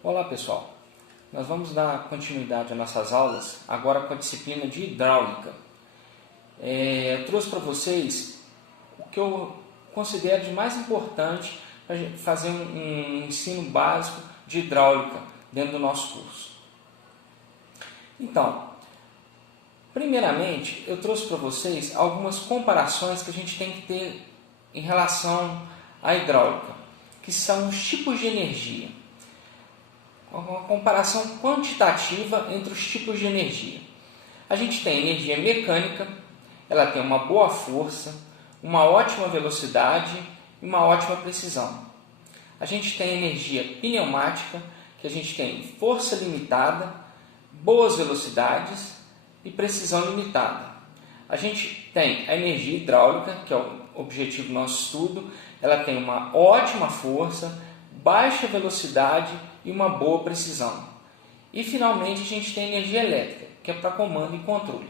Olá pessoal, nós vamos dar continuidade às nossas aulas agora com a disciplina de hidráulica. Eu trouxe para vocês o que eu considero de mais importante para fazer um ensino básico de hidráulica dentro do nosso curso. Então, primeiramente eu trouxe para vocês algumas comparações que a gente tem que ter em relação à hidráulica, que são os tipos de energia. Uma comparação quantitativa entre os tipos de energia. A gente tem energia mecânica, ela tem uma boa força, uma ótima velocidade e uma ótima precisão. A gente tem energia pneumática, que a gente tem força limitada, boas velocidades e precisão limitada. A gente tem a energia hidráulica, que é o objetivo do nosso estudo, ela tem uma ótima força, baixa velocidade e uma boa precisão. E finalmente a gente tem a energia elétrica, que é para comando e controle.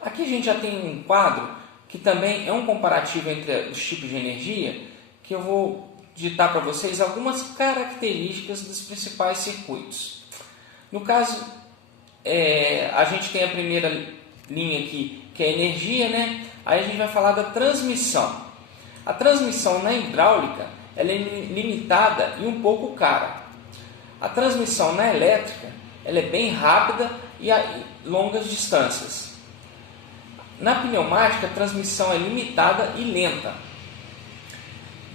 Aqui a gente já tem um quadro que também é um comparativo entre os tipos de energia, que eu vou digitar para vocês algumas características dos principais circuitos. No caso, a gente tem a primeira linha aqui, que é a energia, né? Aí a gente vai falar da transmissão. A transmissão na hidráulica ela é limitada e um pouco cara. A transmissão na elétrica ela é bem rápida e a longas distâncias. Na pneumática, a transmissão é limitada e lenta.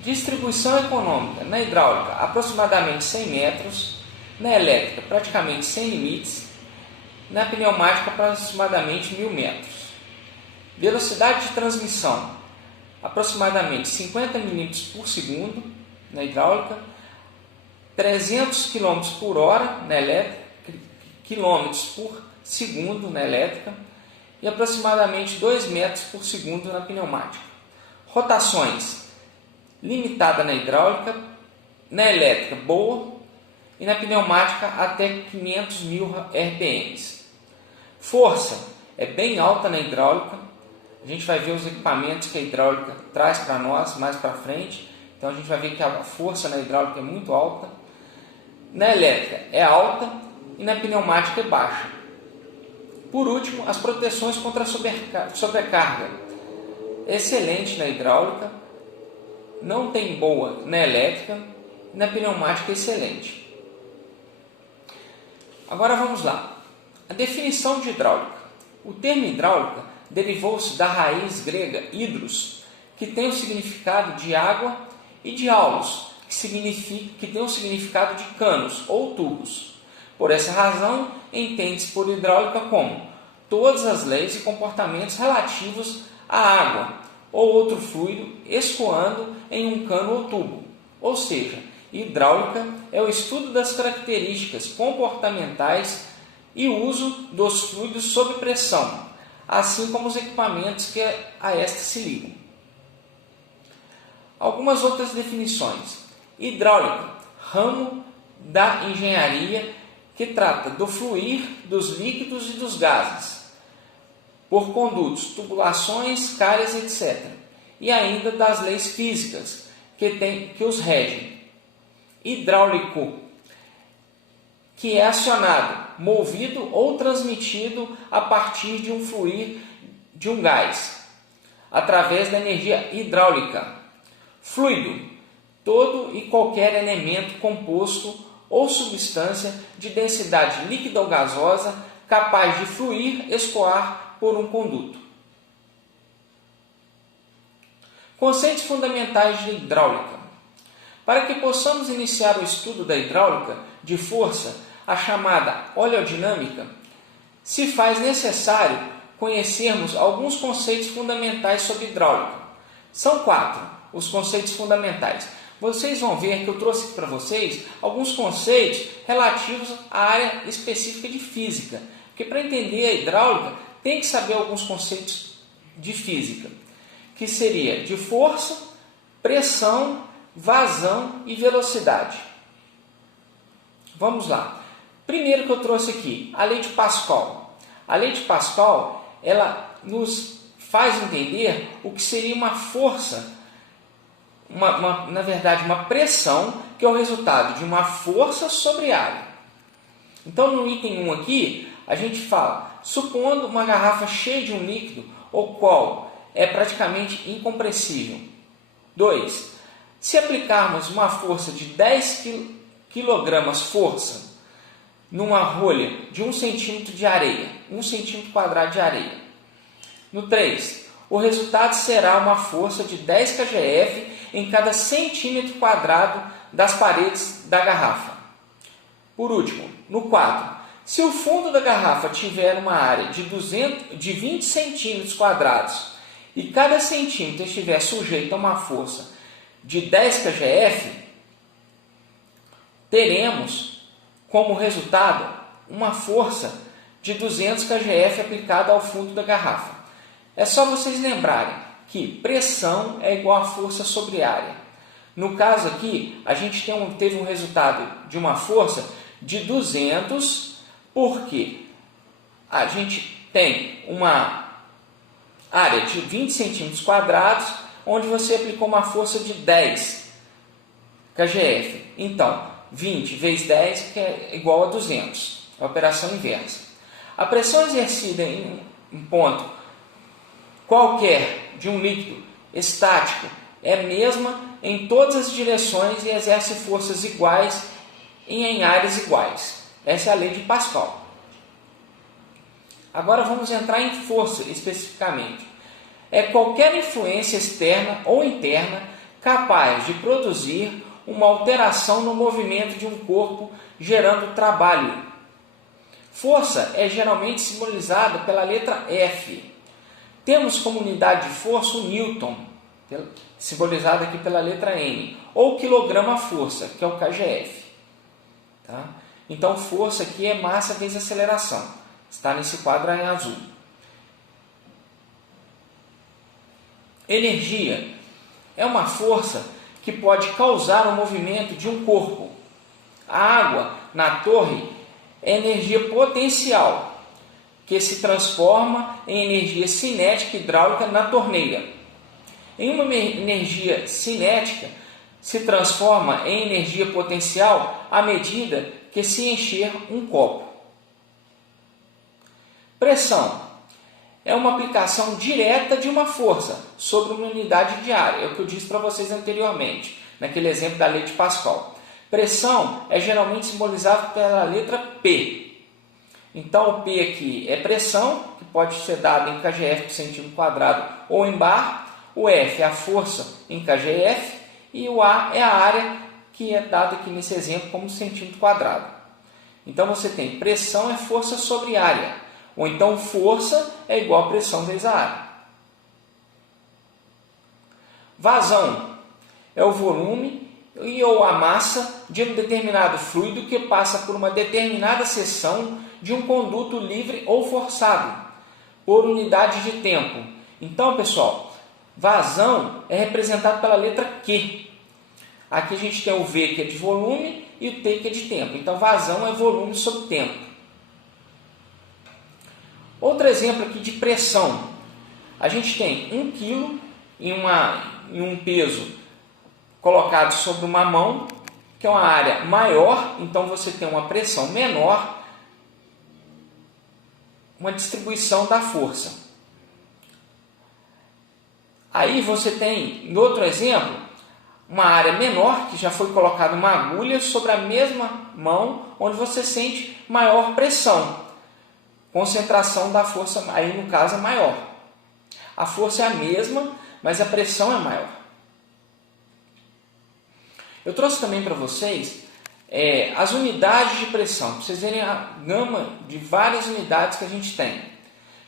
Distribuição econômica na hidráulica, aproximadamente 100 metros. Na elétrica, praticamente sem limites. Na pneumática, aproximadamente 1000 metros. Velocidade de transmissão, aproximadamente 50 mm por segundo na hidráulica, 300 km por hora na elétrica, km por segundo na elétrica e aproximadamente 2 metros por segundo na pneumática. Rotações, limitada na hidráulica, na elétrica boa e na pneumática até 500.000 RPM. Força é bem alta na hidráulica. A gente vai ver os equipamentos que a hidráulica traz para nós mais para frente. Então a gente vai ver que a força na hidráulica é muito alta. Na elétrica é alta e na pneumática é baixa. Por último, as proteções contra a sobrecarga. Excelente na hidráulica, não tem boa na elétrica e na pneumática é excelente. Agora vamos lá. A definição de hidráulica. O termo hidráulica derivou-se da raiz grega hidros, que tem o significado de água, e de aulos, que tem o significado de canos ou tubos. Por essa razão, entende-se por hidráulica como todas as leis e comportamentos relativos à água ou outro fluido escoando em um cano ou tubo. Ou seja, hidráulica é o estudo das características comportamentais e uso dos fluidos sob pressão, assim como os equipamentos que a esta se ligam. Algumas outras definições. Hidráulica, ramo da engenharia que trata do fluir dos líquidos e dos gases, por condutos, tubulações, calhas, etc. E ainda das leis físicas que os regem. Hidráulico, que é acionado, movido ou transmitido a partir de um fluir de um gás, através da energia hidráulica. Fluido, todo e qualquer elemento composto ou substância de densidade líquida ou gasosa capaz de fluir, escoar por um conduto. Conceitos fundamentais de hidráulica. Para que possamos iniciar o estudo da hidráulica de força, a chamada oleodinâmica, se faz necessário conhecermos alguns conceitos fundamentais sobre hidráulica. São 4 os conceitos fundamentais. Vocês vão ver que eu trouxe para vocês alguns conceitos relativos à área específica de física, porque para entender a hidráulica tem que saber alguns conceitos de física, que seria de força, pressão, vazão e velocidade. Vamos lá. Primeiro que eu trouxe aqui, a lei de Pascal. A lei de Pascal, ela nos faz entender o que seria uma força na verdade, uma pressão, que é o resultado de uma força sobre área. Então, no item 1 aqui, a gente fala, supondo uma garrafa cheia de um líquido, o qual é praticamente incompressível. 2. Se aplicarmos uma força de 10 kg força numa rolha de 1 cm de areia, 1 cm² de areia. No 3, o resultado será uma força de 10 kgf em cada centímetro quadrado das paredes da garrafa. Por último, no 4, se o fundo da garrafa tiver uma área de 20 centímetros quadrados e cada centímetro estiver sujeito a uma força de 10 kgf, teremos como resultado uma força de 200 kgf aplicada ao fundo da garrafa. É só vocês lembrarem que pressão é igual a força sobre área. No caso aqui, a gente teve um resultado de uma força de 200, porque a gente tem uma área de 20 centímetros quadrados, onde você aplicou uma força de 10 kgf. Então, 20 vezes 10 que é igual a 200. É a operação inversa. A pressão exercida em um ponto qualquer de um líquido estático é a mesma em todas as direções e exerce forças iguais e em áreas iguais. Essa é a lei de Pascal. Agora vamos entrar em força especificamente. É qualquer influência externa ou interna capaz de produzir uma alteração no movimento de um corpo, gerando trabalho. Força é geralmente simbolizada pela letra F. Temos como unidade de força o Newton, simbolizado aqui pela letra N, ou quilograma-força, que é o kgf. Tá? Então, força aqui é massa vezes aceleração. Está nesse quadro em azul. Energia é uma força que pode causar o movimento de um corpo. A água na torre é energia potencial, que se transforma em energia cinética hidráulica na torneira. Em uma energia cinética, se transforma em energia potencial à medida que se encher um copo. Pressão é uma aplicação direta de uma força sobre uma unidade de área. É o que eu disse para vocês anteriormente, naquele exemplo da lei de Pascal. Pressão é geralmente simbolizado pela letra P. Então, o P aqui é pressão, que pode ser dado em kgf por centímetro quadrado ou em bar. O F é a força em kgf e o A é a área, que é dada aqui nesse exemplo como centímetro quadrado. Então, você tem pressão é força sobre área, ou então força é igual a pressão vezes a área. Vazão é o volume e ou a massa de um determinado fluido que passa por uma determinada seção de um conduto livre ou forçado, por unidade de tempo. Então, pessoal, vazão é representado pela letra Q. Aqui a gente tem o V, que é de volume, e o T, que é de tempo. Então, vazão é volume sobre tempo. Outro exemplo aqui de pressão. A gente tem 1 kg em um peso colocado sobre uma mão, que é uma área maior, então você tem uma pressão menor, uma distribuição da força. Aí você tem, em outro exemplo, uma área menor, que já foi colocada uma agulha sobre a mesma mão, onde você sente maior pressão. Concentração da força, aí no caso, é maior. A força é a mesma, mas a pressão é maior. Eu trouxe também para vocês as unidades de pressão, para vocês verem a gama de várias unidades que a gente tem.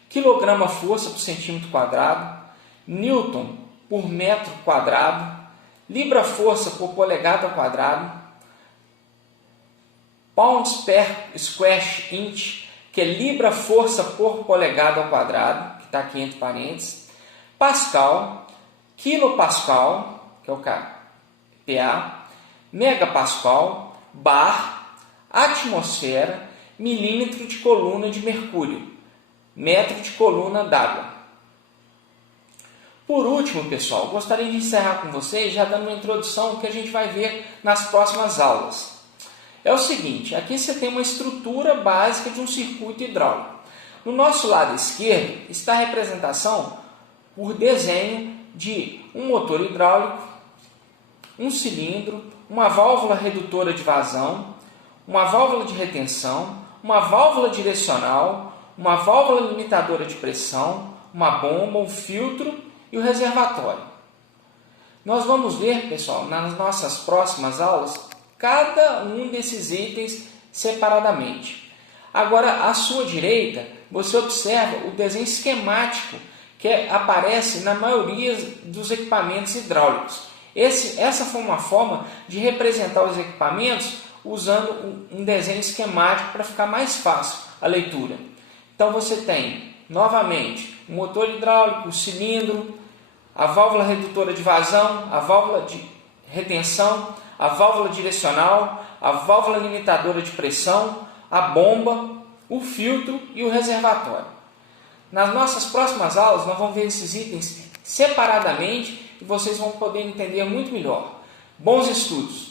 Quilograma-força por centímetro quadrado, Newton por metro quadrado, Libra-força por polegada ao quadrado, Pounds per square inch, que é Libra-força por polegada ao quadrado, que está aqui entre parênteses, Pascal, Quilopascal, que é o PA, Megapascal, bar, atmosfera, milímetro de coluna de mercúrio, metro de coluna d'água. Por último, pessoal, gostaria de encerrar com vocês já dando uma introdução que a gente vai ver nas próximas aulas. É o seguinte, aqui você tem uma estrutura básica de um circuito hidráulico. No nosso lado esquerdo está a representação por desenho de um motor hidráulico, um cilindro, uma válvula redutora de vazão, uma válvula de retenção, uma válvula direcional, uma válvula limitadora de pressão, uma bomba, um filtro e o reservatório. Nós vamos ver, pessoal, nas nossas próximas aulas, cada um desses itens separadamente. Agora, à sua direita, você observa o desenho esquemático que aparece na maioria dos equipamentos hidráulicos. Essa foi uma forma de representar os equipamentos usando um desenho esquemático para ficar mais fácil a leitura. Então você tem, novamente, o motor hidráulico, o cilindro, a válvula redutora de vazão, a válvula de retenção, a válvula direcional, a válvula limitadora de pressão, a bomba, o filtro e o reservatório. Nas nossas próximas aulas, nós vamos ver esses itens separadamente e vocês vão poder entender muito melhor. Bons estudos!